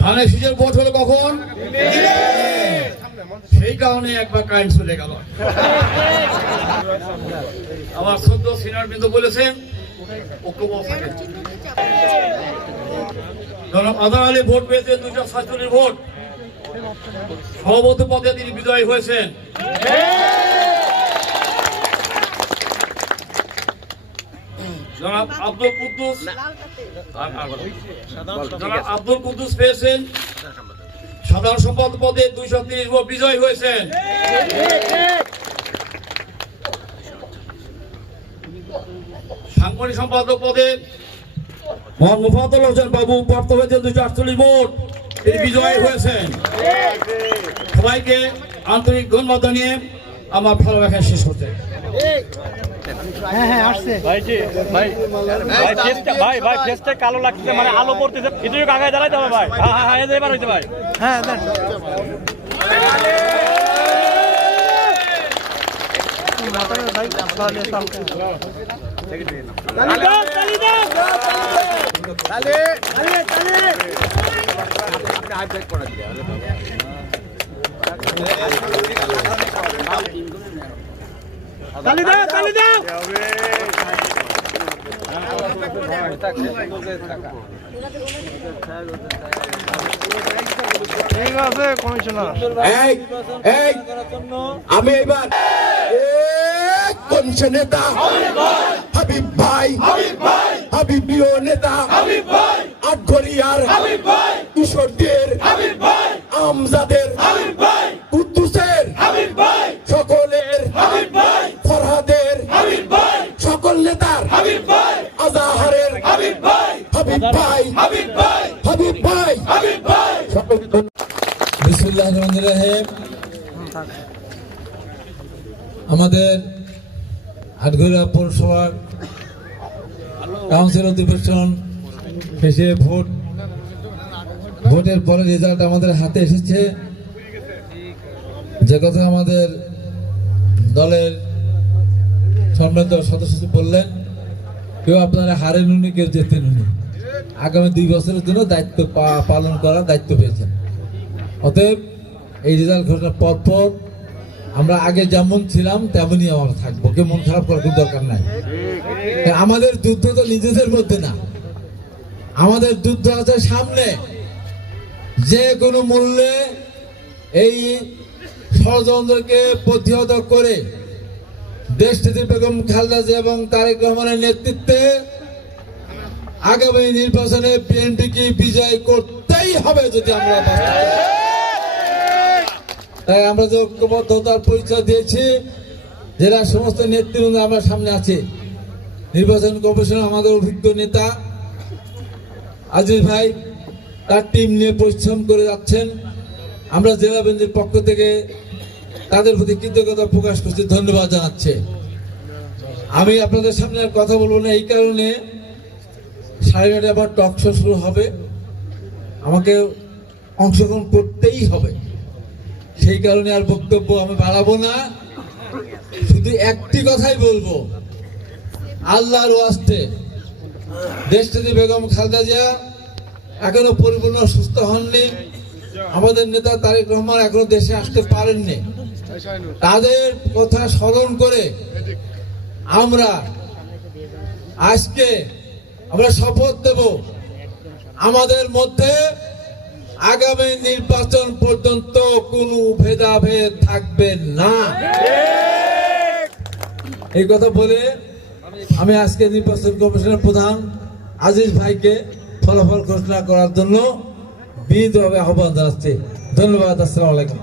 ধানের শীষের ভোট হলো কখন? সেই কারণে একবার কারেন্ট চলে গেল। আমার সদ্য সিনিয়র বিন্দু বলেছেন ভোট সাতচল্লিশ ভোট। সভাপতি পদে তিনি বিজয়ী হয়েছেন। জনাব আব্দুল কুদ্দুস। জনাব আব্দুল কুদ্দুস পেয়েছেন। সাধারণ সম্পাদক পদে দুইশো তিরিশ ভোট বিজয়ী হয়েছেন। সাংগঠনিক সম্পাদক পদে মোহাম্মদ হোসেন বাবু প্রাপ্ত হয়েছেন দুশো আটচল্লিশ ভোট। তিনি বিজয়ী হয়েছেন। সবাইকে আন্তরিক ধন্যবাদ জানিয়ে আমার ভালো দেখা শেষ হচ্ছে ভাই জি। ভাই ভাই ফেসটা ভাই ভাই ফেসটা কালো লাগছে মানে আলো পড়তেছে। একটু আগে দাঁড়াইতে হবে ভাই। হ্যাঁ হ্যাঁ হ্যাঁ এবার হইতে ভাই। হ্যাঁ দেন সামনে ঠিক আছে কমিশনার। আমি এবার কোন সে নেতা। হাবিব ভাই হাবিব নেতা আটঘরিয়ার কিশোরদের আমজাদের ভাই হাবিব ভাই রাহিম। আমাদের আটঘরিয়া পৌরসভার কাউন্সিল অধিবেশন শেষে ভোট। ভোটের পরে রেজাল্ট আমাদের হাতে এসেছে। যে কথা আমাদের দলের সম্মানিত সদস্য বললেন কেউ আপনারা হারেন উনি কেউ জেতেন উনি। আগামী দুই বছরের জন্য দায়িত্ব পালন করার দায়িত্ব পেয়েছেন। অতএব এই রেজাল্ট ঘোষণার পর পর আমরা আগে যেমন ছিলাম, তেমনই আমরা থাকব। কেউ মন খারাপ করার কোনো দরকার নাই। আমাদের যুদ্ধ তো নিজেদের মধ্যে না। আমাদের যুদ্ধ আছে সামনে। যে কোনো মূল্যে এই ষড়যন্ত্রকে প্রতিহত করে দেশটিতে বেগম খালেদা এবং তারেক রহমানের নেতৃত্বে আগামী নির্বাচনে বিএনপিকে বিজয় করতেই হবে যদি আমরা তাই আমরা যে ঐক্যবদ্ধতার পরিচয় দিয়েছি জেলা সমস্ত নেতৃবৃন্দ আমরা সামনে আছে। নির্বাচন কমিশন আমাদের অভিজ্ঞ নেতা আজিজ ভাই, তার টিম নিয়ে পরিশ্রম করে যাচ্ছেন। আমরা জেলা বেঞ্চের পক্ষ থেকে তাদের প্রতি কৃতজ্ঞতা প্রকাশ করছি, ধন্যবাদ জানাচ্ছে। আমি আপনাদের সামনে আর কথা বলব না, এই কারণে সাড়ে আবার টক শো শুরু হবে। আমাকে অংশগ্রহণ করতেই হবে। সেই কারণে আর বক্তব্য আমি বাড়াবো না। শুধু একটি কথাই বলব। আল্লাহর ওয়াস্তে দেশটিতে বেগম খালেদা জিয়া এখনও পরিপূর্ণ সুস্থ হননি। আমাদের নেতা তারেক রহমান এখনও দেশে আসতে পারেননি। তাদের কথা স্মরণ করে আমরা আজকে আমরা শপথ দেব। আমাদের মধ্যে আগামী নির্বাচন পর্যন্ত কোনো ভেদাভেদ থাকবে না। এই কথা বলে আমি আজকে নির্বাচন কমিশনের প্রধান আজিজ ভাইকে ফলাফল ঘোষণা করার জন্য বিনীতভাবে আহ্বান জানাচ্ছি। ধন্যবাদ, আসসালামু আলাইকুম।